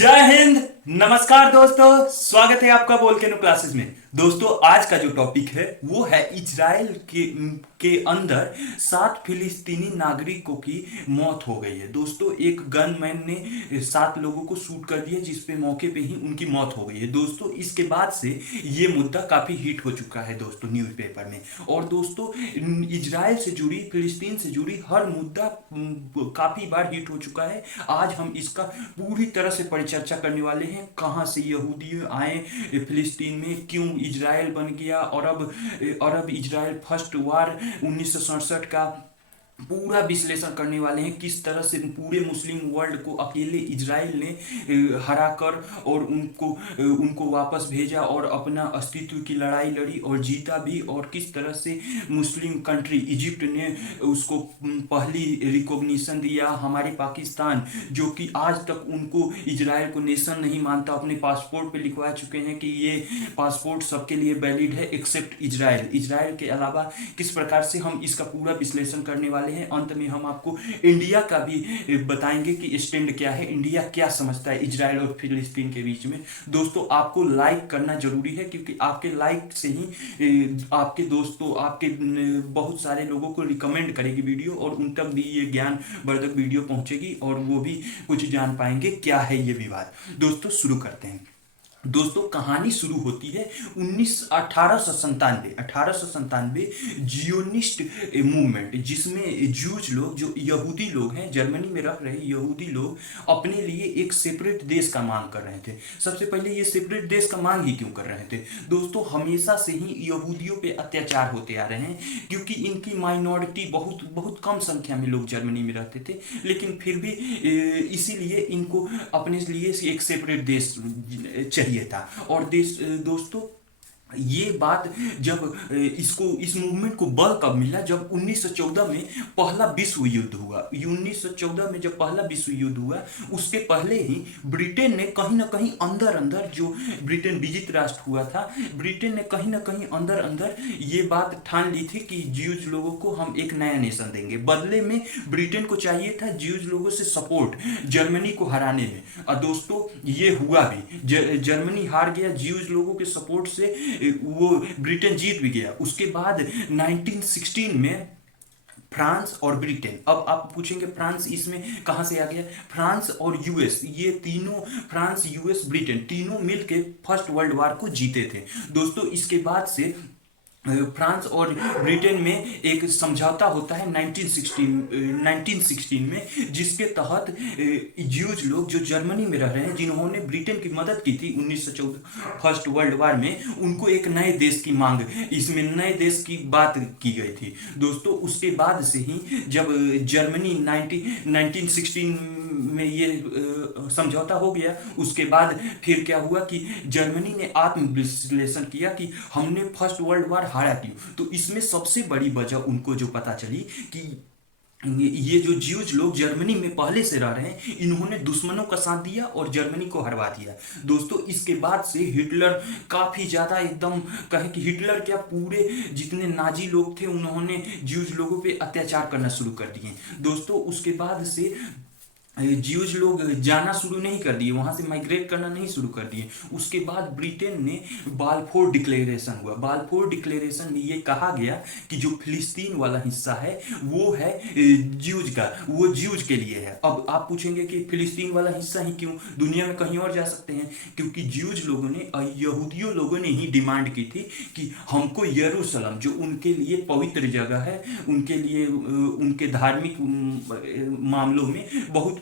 जय हिंद। नमस्कार दोस्तों, स्वागत है आपका बोल के नो क्लासेस में। दोस्तों आज का जो टॉपिक है वो है इजराइल के अंदर 7 फिलिस्तीनी नागरिकों की मौत हो गई है। दोस्तों एक गनमैन ने 7 लोगों को शूट कर दिया जिस पे मौके पे ही उनकी मौत हो गई है। दोस्तों इसके बाद से ये मुद्दा काफी हिट हो चुका है दोस्तों न्यूज़पेपर में। और दोस्तों इजराइल से जुड़ी, फिलिस्तीन से जुड़ी हर मुद्दा काफी बार हिट हो चुका है। आज हम इसका पूरी तरह से परिचर्चा करने वाले हैं। कहाँ से यहूदी आए फिलिस्तीन में, क्यों इजराइल बन गया, अरब इजराइल फर्स्ट वार 1967 का पूरा विश्लेषण करने वाले हैं। किस तरह से पूरे मुस्लिम वर्ल्ड को अकेले इजराइल ने हरा कर और उनको वापस भेजा और अपना अस्तित्व की लड़ाई लड़ी और जीता भी। और किस तरह से मुस्लिम कंट्री इजिप्ट ने उसको पहली रिकॉग्निशन दिया। हमारे पाकिस्तान जो कि आज तक उनको इजराइल को नेशन नहीं मानता, अपने पासपोर्ट पे लिखवा चुके हैं कि ये पासपोर्ट सबके लिए वैलिड है एक्सेप्ट इजराइल। इजराइल के अलावा किस प्रकार से हम इसका पूरा विश्लेषण करने वाले हैं। अंत में हम आपको इंडिया का भी बताएंगे कि स्टैंड क्या है, इंडिया क्या समझता है इजराइल और फिलिस्तीन के बीच में। दोस्तों आपको लाइक करना जरूरी है क्योंकि आपके लाइक से ही आपके दोस्तों, आपके बहुत सारे लोगों को रिकमेंड करेगी वीडियो और उन तक भी ये ज्ञानवर्धक वीडियो पहुंचेगी और वो भी कुछ जान पाएंगे क्या है ये विवाद। दोस्तों शुरू करते हैं। दोस्तों कहानी शुरू होती है 1897 जियोनिस्ट मूवमेंट, जिसमें जूज लोग, जो यहूदी लोग हैं, जर्मनी में रह रहे यहूदी लोग अपने लिए एक सेपरेट देश का मांग कर रहे थे। सबसे पहले ये सेपरेट देश का मांग ही क्यों कर रहे थे दोस्तों? हमेशा से ही यहूदियों पे अत्याचार होते आ रहे हैं क्योंकि इनकी माइनॉरिटी बहुत बहुत कम संख्या में लोग जर्मनी में रहते थे, लेकिन फिर भी इसीलिए इनको अपने लिए एक सेपरेट देश चाहिए था। और देश दोस्तों ये बात जब इस मूवमेंट को बल कब मिला, जब 1914 में पहला विश्व युद्ध हुआ। 1914 में जब पहला विश्व युद्ध हुआ उसके पहले ही ब्रिटेन ने कहीं ना कहीं अंदर अंदर, जो ब्रिटेन विजित राष्ट्र हुआ था, ब्रिटेन ने कहीं ना कहीं अंदर अंदर ये बात ठान ली थी कि ज्यूज लोगों को हम एक नया नेशन देंगे। बदले में ब्रिटेन को चाहिए था ज्यूज लोगों से सपोर्ट जर्मनी को हराने में। और दोस्तों ये हुआ भी, जर्मनी हार गया ज्यूज लोगों के सपोर्ट से, वो ब्रिटेन जीत भी गया। उसके बाद 1916 में फ्रांस और ब्रिटेन, अब आप पूछेंगे फ्रांस इसमें कहां से आ गया? फ्रांस और यूएस, ये तीनों, फ्रांस यूएस ब्रिटेन तीनों मिलकर फर्स्ट वर्ल्ड वार को जीते थे दोस्तों। इसके बाद से फ्रांस और ब्रिटेन में एक समझौता होता है 1916 में, जिसके तहत ज्यूज लोग जो जर्मनी में रह रहे हैं, जिन्होंने ब्रिटेन की मदद की थी 1914 फर्स्ट वर्ल्ड वार में, उनको एक नए देश की मांग, इसमें नए देश की बात की गई थी दोस्तों। उसके बाद से ही जब जर्मनी 1916 में ये समझौता हो गया, उसके बाद फिर क्या हुआ कि जर्मनी ने आत्मविश्लेषण किया कि हमने फर्स्ट वर्ल्ड वार हारा क्यों। तो इसमें सबसे बड़ी वजह उनको जो पता चली कि ये जो ज्यूज लोग जर्मनी में पहले से रह रहे हैं, इन्होंने दुश्मनों का साथ दिया और जर्मनी को हरवा दिया दोस्तों। इसके बाद से हिटलर काफी ज्यादा, एकदम कहें कि हिटलर क्या, पूरे जितने नाजी लोग थे उन्होंने ज्यूज लोगों पे अत्याचार करना शुरू कर दिए दोस्तों। उसके बाद से ज्यूज लोग जाना शुरू नहीं कर दिए, वहां से माइग्रेट करना नहीं शुरू कर दिए। उसके बाद ब्रिटेन ने बाल्फोर डिक्लेरेशन हुआ। बाल्फोर डिक्लेरेशन में ये कहा गया कि जो फिलिस्तीन वाला हिस्सा है वो है ज्यूज का, वो ज्यूज के लिए है। अब आप पूछेंगे कि फिलिस्तीन वाला हिस्सा ही क्यों, दुनिया में कहीं और जा सकते हैं? क्योंकि ज्यूज लोगों ने, यहूदियों लोगों ने ही डिमांड की थी कि हमको यरूशलेम, जो उनके लिए पवित्र जगह है, उनके लिए उनके धार्मिक मामलों में बहुत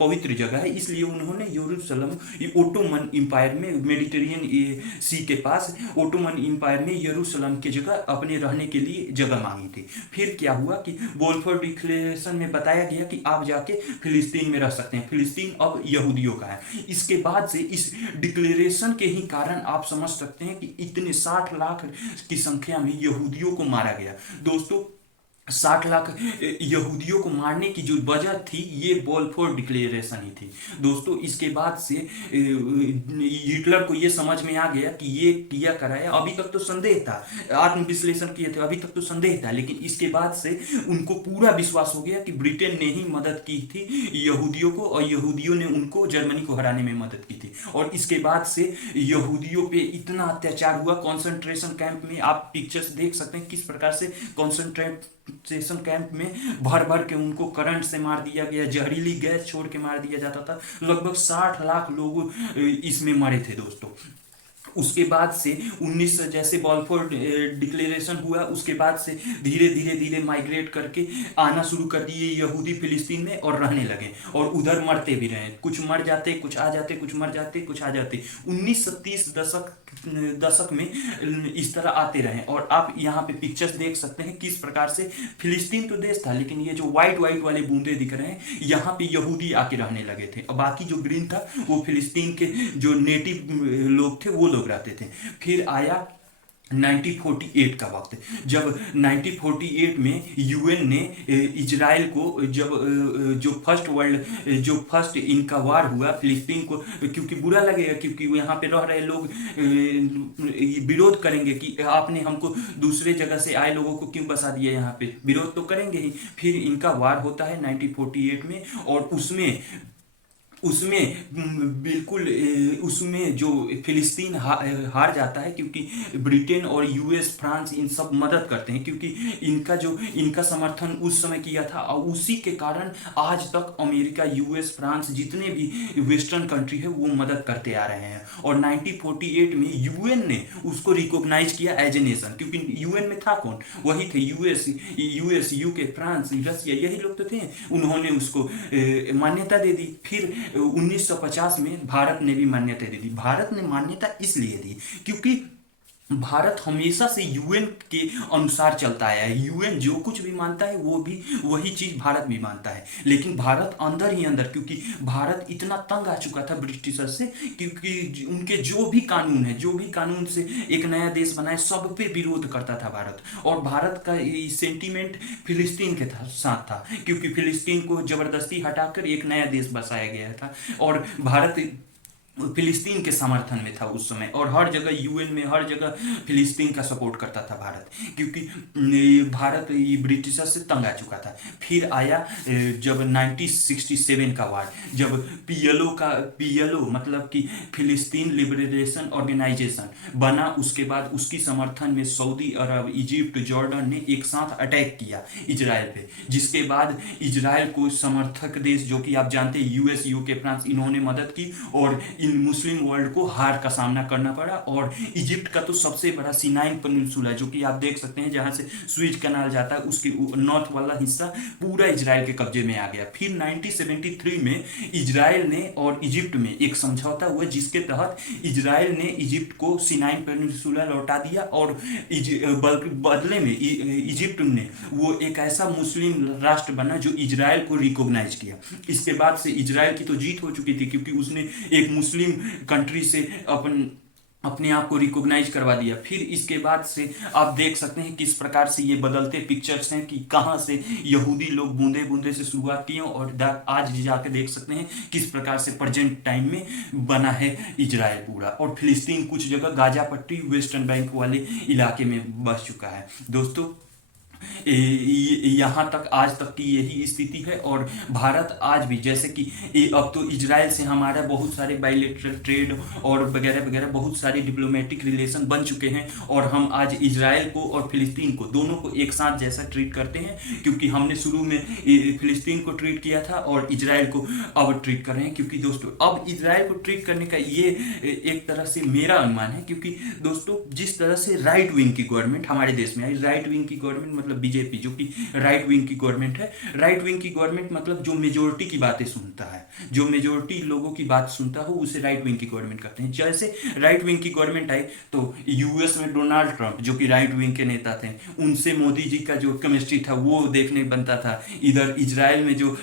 पवित्र जगह है, इसलिए उन्होंने यरूशलेम, ओटोमन इंपायर में, मेडिटेरियन सी के पास ओटोमन इंपायर में यरूशलेम की जगह अपने रहने के लिए जगह मांगी थी। फिर क्या हुआ कि बोल्फोर डिक्लेरेशन में बताया गया कि आप जाके फिलिस्तीन में रह सकते हैं, फिलिस्तीन अब यहूदियों का है। इसके बाद से इस डिक्लेरेशन के ही कारण आप समझ सकते हैं कि इतने 60 लाख की संख्या में यहूदियों को मारा गया दोस्तों। 60 लाख यहूदियों को मारने की जो वजह थी, ये बॉलफोर डिक्लेरेशन ही थी दोस्तों। इसके बाद से हिटलर को ये समझ में आ गया कि ये किया कराया, अभी तक तो संदेह था, आत्मविश्लेषण किए थे, अभी तक तो संदेह था, लेकिन इसके बाद से उनको पूरा विश्वास हो गया कि ब्रिटेन ने ही मदद की थी यहूदियों को, और यहूदियों ने उनको जर्मनी को हराने में मदद की थी। और इसके बाद से यहूदियों पे इतना अत्याचार हुआ कॉन्सेंट्रेशन कैंप में, आप पिक्चर्स देख सकते हैं किस प्रकार से कॉन्सेंट्रेशन कैंप में भर भर के उनको करंट से मार दिया गया, जहरीली गैस छोड़ के मार दिया जाता था। लगभग 60 लाख लोग इसमें मरे थे दोस्तों। उसके बाद से 19 जैसे बॉलफोर डिक्लेरेशन हुआ, उसके बाद से धीरे धीरे धीरे माइग्रेट करके आना शुरू कर दिए यहूदी फिलिस्तीन में और रहने लगे, और उधर मरते भी रहे, कुछ मर जाते, कुछ आ जाते, कुछ मर जाते, कुछ आ जाते। 1930 दशक में इस तरह आते रहे। और आप यहाँ पे पिक्चर्स देख सकते हैं किस प्रकार से फिलिस्तीन तो देश था, लेकिन ये जो व्हाइट व्हाइट वाले बूंदे दिख रहे हैं, यहाँ पे यहूदी आके रहने लगे थे, और बाकी जो ग्रीन था वो फिलिस्तीन के जो नेटिव लोग थे वो लोग रहते थे। फिर आया 1948 का वक्त, जब 1948 में यूएन ने इजराइल को, जब जो फर्स्ट इनका वार हुआ फिलिस्तीन को, क्योंकि बुरा लगेगा, क्योंकि यहाँ पे रह रहे लोग विरोध करेंगे कि आपने हमको दूसरे जगह से आए लोगों को क्यों बसा दिया, यहाँ पे विरोध तो करेंगे ही। फिर इनका वार होता है 1948 में, और उसमें उसमें बिल्कुल उसमें जो फिलिस्तीन हार जाता है, क्योंकि ब्रिटेन और यूएस फ्रांस इन सब मदद करते हैं, क्योंकि इनका समर्थन उस समय किया था, और उसी के कारण आज तक अमेरिका, यूएस, फ्रांस जितने भी वेस्टर्न कंट्री है वो मदद करते आ रहे हैं। और 1948 में यूएन ने उसको रिकॉग्नाइज किया एज ए नेशन, क्योंकि यूएन में था कौन, वही थे यूएस, यूके, फ्रांस, रसिया, यही लोग तो थे। उन्होंने उसको मान्यता दे दी। फिर 1950 में भारत ने भी मान्यता दे दी। भारत ने मान्यता इसलिए दी क्योंकि भारत हमेशा से यूएन के अनुसार चलता आया है। यूएन जो कुछ भी मानता है वो भी वही चीज भारत भी मानता है, लेकिन भारत अंदर ही अंदर, क्योंकि भारत इतना तंग आ चुका था ब्रिटिशर से, क्योंकि उनके जो भी कानून है, जो भी कानून से एक नया देश बनाए, सब पे विरोध करता था भारत। और भारत का सेंटीमेंट फिलिस्तीन के साथ था, क्योंकि फिलिस्तीन को जबरदस्ती हटाकर एक नया देश बसाया गया था, और भारत फिलिस्तीन के समर्थन में था उस समय, और हर जगह यूएन में हर जगह फिलिस्तीन का सपोर्ट करता था भारत, क्योंकि भारत ब्रिटिशर से तंग आ चुका था। फिर आया जब 1967 का वार, जब पीएलओ मतलब कि फिलिस्तीन लिबरेशन ऑर्गेनाइजेशन बना, उसके बाद उसकी समर्थन में सऊदी अरब, इजिप्ट, जॉर्डन ने एक साथ अटैक किया इजराइल पे, जिसके बाद इजराइल को समर्थक देश, जो कि आप जानते हैं यूएस, यूके, फ्रांस, इन्होंने मदद की, और इन मुस्लिम वर्ल्ड को हार का सामना करना पड़ा। और इजिप्ट का तो सबसे बड़ा सिनाई पेनिनसुला, जो कि आप देख सकते हैं जहां से स्विज कनाल जाता है, उसके नॉर्थ वाला हिस्सा पूरा इजराइल के कब्जे में आ गया। फिर 1973 में इजराइल ने और इजिप्ट में एक समझौता हुआ, जिसके तहत इजराइल ने इजिप्ट को सिनाई पेनिनसुला लौटा दिया, और बदले में इजिप्ट ने वो एक ऐसा मुस्लिम राष्ट्र बना जो इजराइल को रिकॉग्नाइज किया। इसके बाद से इजराइल की तो जीत हो चुकी थी, क्योंकि उसने एक मुस्लिम कंट्री से अपने आप को रिकॉग्नाइज करवा दिया। फिर इसके बाद से आप देख सकते हैं किस प्रकार से ये बदलते पिक्चर्स हैं, कि कहां से यहूदी लोग बूंदे बूंदे से शुरुआत किए, और आज जाके देख सकते हैं किस प्रकार से प्रेजेंट टाइम में बना है इजराइल पूरा। और फिलिस्तीन कुछ जगह गाजा पट्टी, वेस्टर्न बैंक वाले इलाके में बस चुका है दोस्तों। यहाँ तक आज तक की यही स्थिति है। और भारत आज भी, जैसे कि अब तो इजराइल से हमारा बहुत सारे बायलैटरल ट्रेड और वगैरह वगैरह बहुत सारे डिप्लोमेटिक रिलेशन बन चुके हैं, और हम आज इजराइल को और फिलिस्तीन को दोनों को एक साथ जैसा ट्रीट करते हैं, क्योंकि हमने शुरू में फिलिस्तीन को ट्रीट किया था और इजराइल को अब ट्रीट कर रहे हैं। क्योंकि दोस्तों अब इजराइल को ट्रीट करने का ये एक तरह से मेरा अनुमान है, क्योंकि दोस्तों जिस तरह से राइट विंग की गवर्नमेंट हमारे देश में आई, राइट विंग की गवर्नमेंट मतलब बीजेपी, जो कि राइट विंग की गवर्नमेंट है। राइट विंग की गवर्नमेंट मतलब जो मेजोरिटी की बातें सुनता है, जो मेजोरिटी लोगों की बात सुनता हो, उसे राइट विंग की गवर्नमेंट कहते हैं। जैसे राइट विंग की गवर्नमेंट आई तो यूएस में डोनाल्ड ट्रंप, जो कि राइट विंग के नेता थे, उनसे मोदी जी का जो केमिस्ट्री था वो देखने बनता था। इधर इजराइल में जो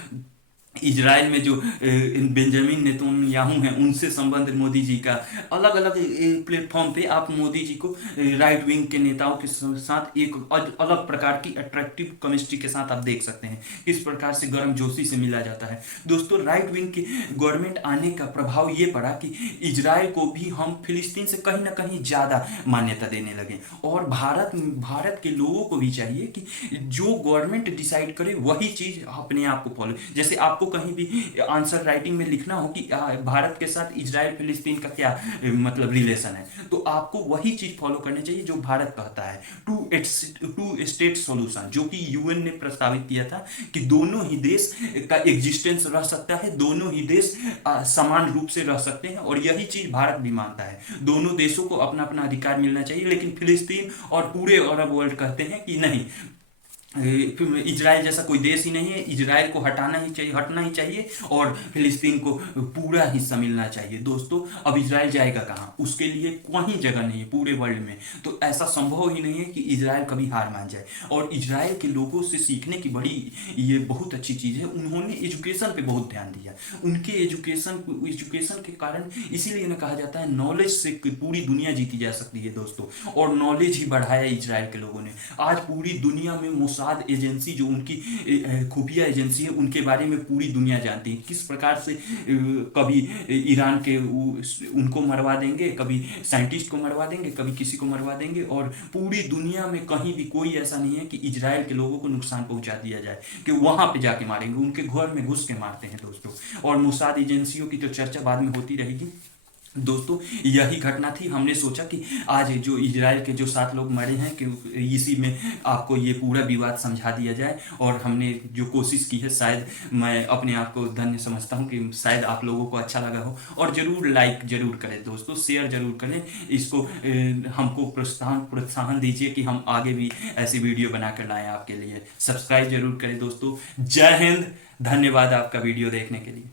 इजराइल में जो बेंजामिन नेतन्याहू हैं उनसे संबंध मोदी जी का, अलग अलग प्लेटफॉर्म पे आप मोदी जी को राइट विंग के नेताओं के साथ एक अलग प्रकार की अट्रैक्टिव केमिस्ट्री के साथ आप देख सकते हैं किस प्रकार से गर्मजोशी से मिला जाता है। दोस्तों, राइट विंग की गवर्नमेंट आने का प्रभाव ये पड़ा कि इजराइल को भी हम फिलिस्तीन से कहीं ना कहीं ज़्यादा मान्यता देने लगे। और भारत के लोगों को भी चाहिए कि जो गवर्नमेंट डिसाइड करे वही चीज़ अपने आप को फॉलो, जैसे आपको कहीं भी आंसर राइटिंग में लिखना हो कि भारत के साथ इजराइल फिलिस्तीन का क्या मतलब रिलेशन है, तो आपको वही चीज फॉलो करनी चाहिए जो भारत कहता है, टू स्टेट सॉल्यूशन, जो कि यूएन ने प्रस्तावित किया था कि दोनों ही देश का एग्जिस्टेंस रह सकता है, दोनों ही देश समान रूप से रह सकते हैं, और यही चीज भारत भी मानता है। दोनों देशों को अपना अपना अधिकार मिलना चाहिए, लेकिन फिलिस्तीन और पूरे अरब वर्ल्ड कहते हैं कि नहीं, इजराइल जैसा कोई देश ही नहीं है, इजराइल को हटना ही चाहिए और फिलिस्तीन को पूरा हिस्सा मिलना चाहिए। दोस्तों, अब इजराइल जाएगा कहाँ? उसके लिए कहीं जगह नहीं है पूरे वर्ल्ड में, तो ऐसा संभव ही नहीं है कि इजराइल कभी हार मान जाए। और इजराइल के लोगों से सीखने की बड़ी ये बहुत अच्छी चीज़ है, उन्होंने एजुकेशन पे बहुत ध्यान दिया। उनके एजुकेशन के कारण इसीलिए ना कहा जाता है नॉलेज से पूरी दुनिया जीती जा सकती है दोस्तों, और नॉलेज ही बढ़ाया इजराइल के लोगों ने। आज पूरी दुनिया में मोसाद एजेंसी, जो उनकी खुफिया एजेंसी है, उनके बारे में पूरी दुनिया जानती है किस प्रकार से कभी ईरान के उनको मरवा देंगे, कभी साइंटिस्ट को मरवा देंगे, कभी किसी को मरवा देंगे, और पूरी दुनिया में कहीं भी कोई ऐसा नहीं है कि इजराइल के लोगों को नुकसान पहुंचा दिया जाए कि वहां पे जाके मारेंगे, उनके घर में घुस के मारते हैं दोस्तों। और मोसाद एजेंसियों की तो चर्चा बाद में होती रहेगी। दोस्तों, यही घटना थी, हमने सोचा कि आज जो इजराइल के जो 7 लोग मरे हैं कि इसी में आपको ये पूरा विवाद समझा दिया जाए, और हमने जो कोशिश की है, शायद मैं अपने आप को धन्य समझता हूँ कि शायद आप लोगों को अच्छा लगा हो। और ज़रूर लाइक ज़रूर करें दोस्तों, शेयर ज़रूर करें इसको, हमको प्रोत्साहन दीजिए कि हम आगे भी ऐसी वीडियो बना कर लाएँ आपके लिए। सब्सक्राइब जरूर करें दोस्तों। जय हिंद, धन्यवाद आपका वीडियो देखने के लिए।